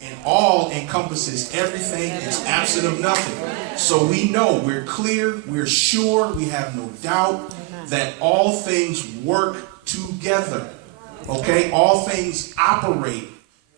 And all encompasses everything. It's absent of nothing. So we know, we're clear, we're sure, we have no doubt that all things work together. Okay? All things operate.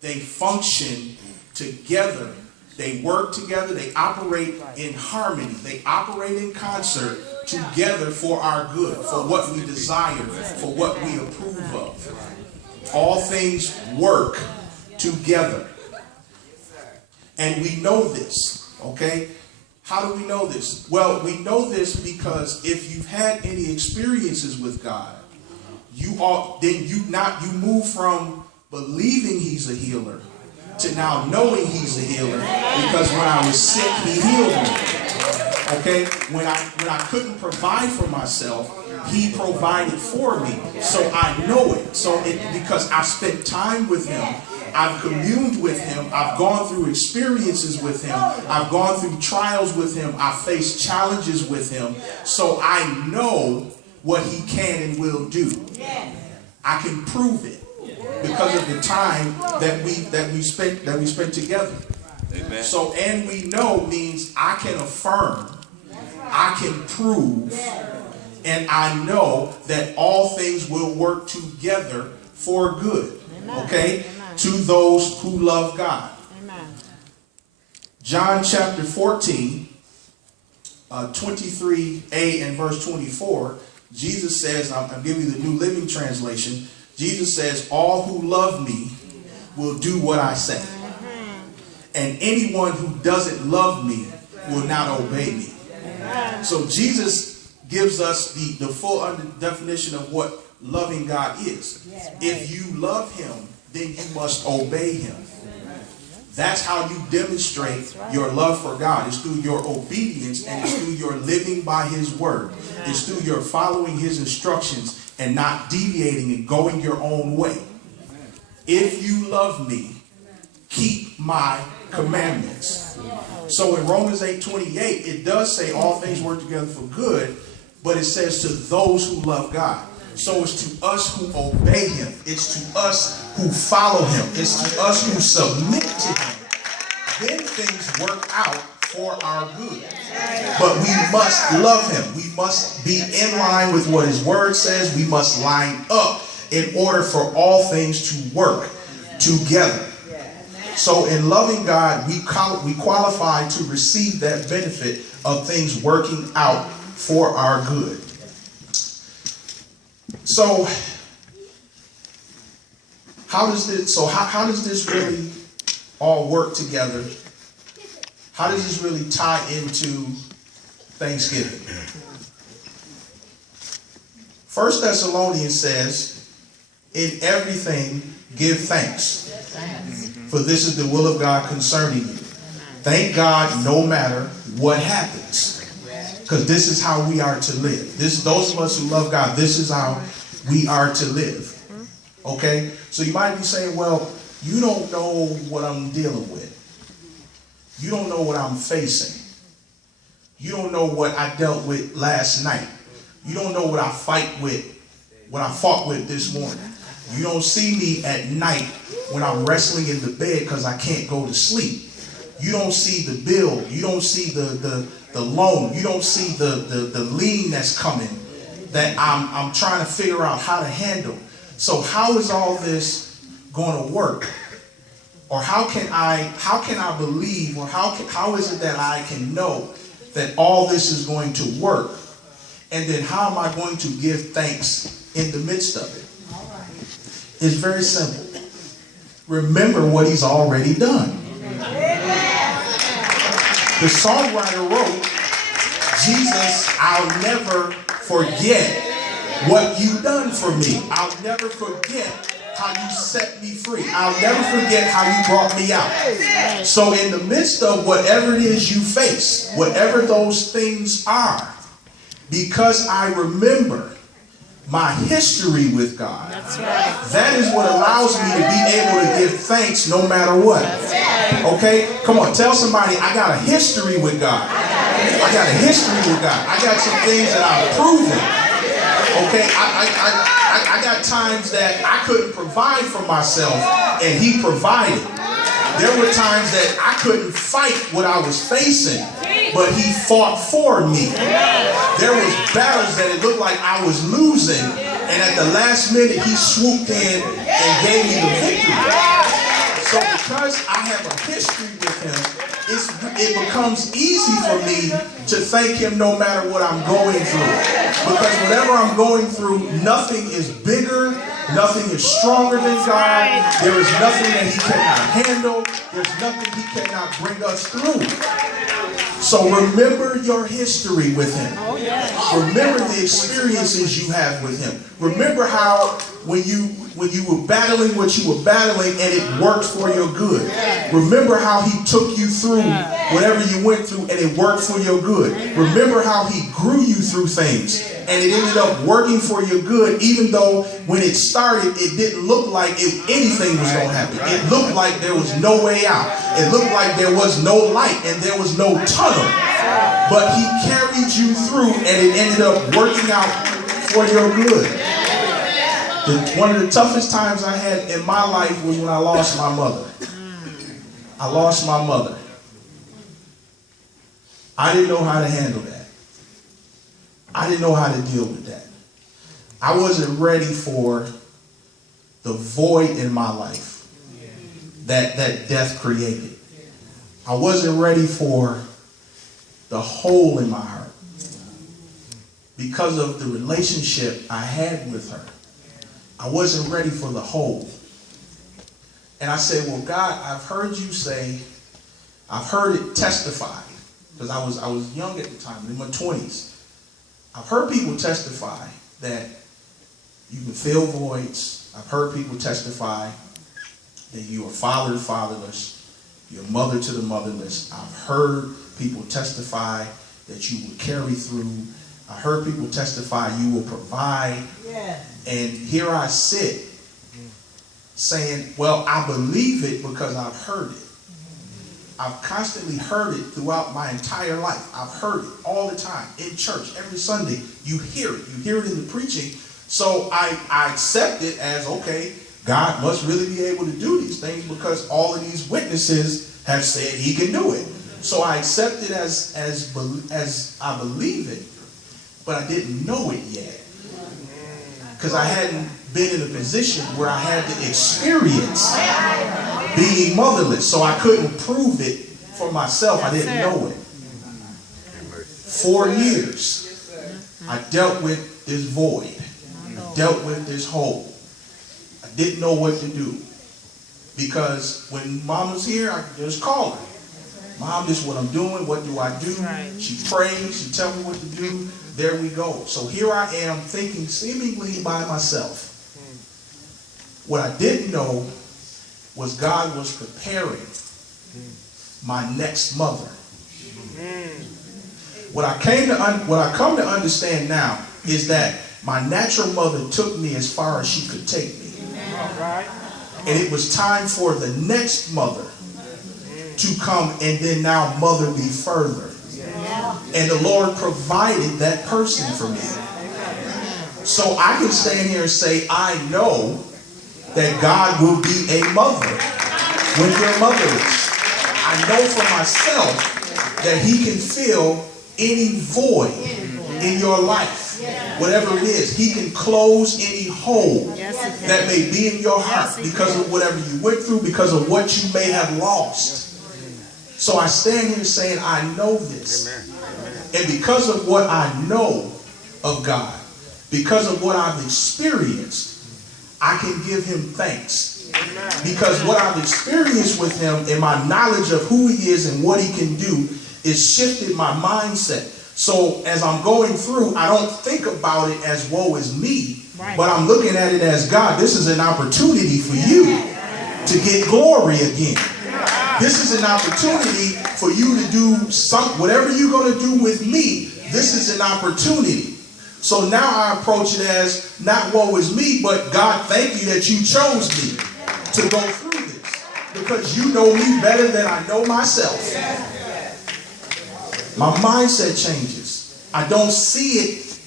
They function together. They work together. They operate in harmony. They operate in concert together for our good, for what we desire, for what we approve of. All things work together. And we know this, okay? How do we know this? Well, we know this because if you've had any experiences with God, you move from believing he's a healer to now knowing he's a healer, because when I was sick, he healed me. Okay? When I couldn't provide for myself, he provided for me. So I know it. Because I spent time with him. I've communed with him. I've gone through experiences with him. I've gone through trials with him. I've faced challenges with him. So I know what he can and will do. I can prove it because of the time that we spent together. Amen. So, and we know means I can affirm, I can prove, and I know that all things will work together for good. Okay? To those who love God. Amen. John chapter 14, 23a and verse 24, Jesus says, I'm giving you the New Living Translation, Jesus says, all who love me will do what I say. And anyone who doesn't love me will not obey me. So Jesus gives us the full definition of what loving God is. If you love him, then you must obey him. That's how you demonstrate your love for God. It's through your obedience, and it's through your living by his word. It's through your following his instructions and not deviating and going your own way. If you love me, keep my commandments. So in Romans 8:28, it does say all things work together for good, but it says to those who love God. So it's to us who obey him. It's to us who follow him. It's to us who submit to him. Then things work out for our good. But we must love him. We must be in line with what his word says. We must line up in order for all things to work together. So in loving God, we qualify to receive that benefit of things working out for our good. So how does this really all work together? How does this really tie into Thanksgiving? 1 Thessalonians says, in everything give thanks, for this is the will of God concerning you. Thank God no matter what happens. Because this is how we are to live. Those of us who love God, this is how we are to live. Okay? So you might be saying, well, you don't know what I'm dealing with. You don't know what I'm facing. You don't know what I dealt with last night. You don't know what I fought with this morning. You don't see me at night when I'm wrestling in the bed because I can't go to sleep. You don't see the bill. You don't see the loan. You don't see the lien that's coming that I'm trying to figure out how to handle. So how is all this going to work? Or how can I believe, or how is it that I can know that all this is going to work? And then how am I going to give thanks in the midst of it? It's very simple. Remember what he's already done. The songwriter wrote, Jesus, I'll never forget what you've done for me. I'll never forget how you set me free. I'll never forget how you brought me out. So in the midst of whatever it is you face, whatever those things are, because I remember my history with God, that is what allows me to be able to give thanks no matter what. Okay? Come on, tell somebody, I got a history with God. I got a history with God. I got some things that I've proven. Okay? I got times that I couldn't provide for myself and he provided. There were times that I couldn't fight what I was facing, but he fought for me. There was battles that it looked like I was losing, and at the last minute he swooped in and gave me the victory. So because I have a history with him, it becomes easy for me to thank him no matter what I'm going through. Because whatever I'm going through, nothing is bigger, nothing is stronger than God. There is nothing that he cannot handle. There's nothing he cannot bring us through. So remember your history with him. Remember the experiences you have with him. Remember how when you were battling what you were battling and it worked for your good. Remember how he took you through whatever you went through and it worked for your good. Remember how he grew you through things and it ended up working for your good, even though when it started it didn't look like anything was going to happen. It looked like there was no way out. It looked like there was no light and there was no tunnel. But he carried you through and it ended up working out for your good. One of the toughest times I had in my life was when I lost my mother. I lost my mother. I didn't know how to handle that. I didn't know how to deal with that. I wasn't ready for the void in my life that death created. I wasn't ready for the hole in my heart because of the relationship I had with her. I wasn't ready for the hole. And I said, well, God, I've heard you say, I've heard it testified, because I was young at the time, in my 20s. I've heard people testify that you can fill voids. I've heard people testify that you are fatherless, you're mother to the motherless. I've heard people testify that you will carry through. I heard people testify you will provide. Yeah. And here I sit saying, well, I believe it because I've heard it. I've constantly heard it throughout my entire life. I've heard it all the time in church. Every Sunday, you hear it. You hear it in the preaching. So I accept it as, okay, God must really be able to do these things because all of these witnesses have said he can do it. So I accept it as I believe it, but I didn't know it yet. Because I hadn't been in a position where I had to experience being motherless. So I couldn't prove it for myself. I didn't know it. 4 years, I dealt with this void. I dealt with this hole. I didn't know what to do. Because when Mom was here, I just called her. Mom, this is what I'm doing. What do I do? She prays. She tells me what to do. There we go. So here I am thinking seemingly by myself. What I didn't know was God was preparing my next mother. What I come to understand now is that my natural mother took me as far as she could take me. And it was time for the next mother to come and then now mother me further. And the Lord provided that person for me. So I can stand here and say, I know that God will be a mother when you're motherless. I know for myself that he can fill any void in your life. Whatever it is, he can close any hole that may be in your heart because of whatever you went through, because of what you may have lost. So I stand here saying, I know this. And because of what I know of God, because of what I've experienced, I can give him thanks. Because what I've experienced with him and my knowledge of who he is and what he can do is shifted my mindset. So as I'm going through, I don't think about it as woe is me, but I'm looking at it as, God, this is an opportunity for you to get glory again. This is an opportunity for you to do whatever you're going to do with me. This is an opportunity. So now I approach it as not woe is me, but God, thank you that you chose me to go through this. Because you know me better than I know myself. My mindset changes. I don't see it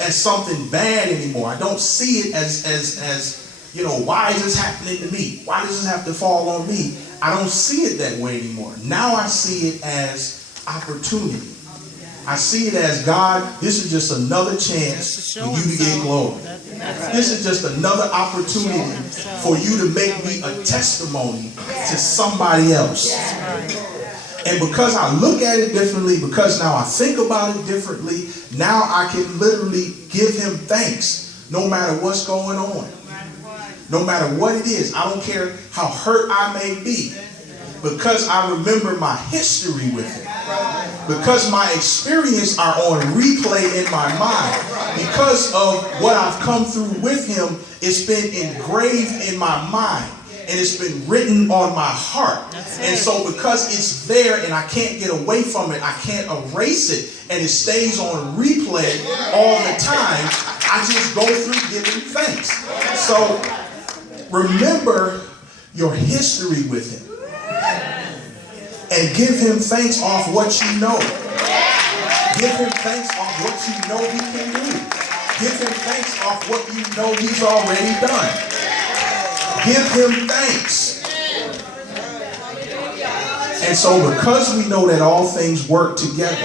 as something bad anymore. I don't see it as you know, why is this happening to me? Why does this have to fall on me? I don't see it that way anymore. Now I see it as opportunity. I see it as, God, this is just another chance for you to get glory. This is just another opportunity for you to make me a testimony to somebody else. And because I look at it differently, because now I think about it differently, now I can literally give him thanks no matter what's going on. No matter what it is. I don't care how hurt I may be. Because I remember my history with him. Because my experiences are on replay in my mind. Because of what I've come through with him, it's been engraved in my mind. And it's been written on my heart. And so because it's there and I can't get away from it, I can't erase it, and it stays on replay all the time, I just go through giving thanks. So remember your history with him. And give him thanks off what you know. Give him thanks off what you know he can do. Give him thanks off what you know he's already done. Give him thanks. And so because we know that all things work together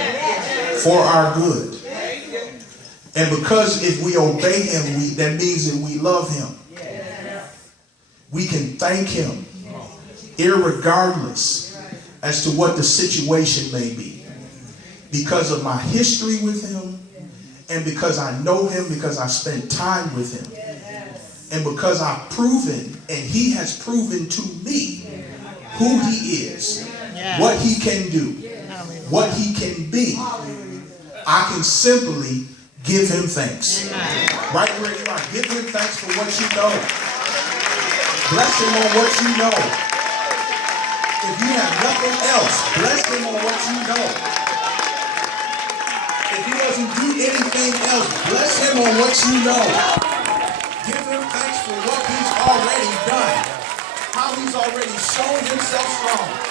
for our good, and because if we obey him, that means that we love him. We can thank him irregardless as to what the situation may be. Because of my history with him, and because I know him, because I spent time with him, and because I've proven, and he has proven to me who he is, what he can do, what he can be, I can simply give him thanks. Right where you are, give him thanks for what you know. Bless him on what you know. If you have nothing else, bless him on what you know. If he doesn't do anything else, bless him on what you know. Give him thanks for what he's already done. How he's already shown himself strong.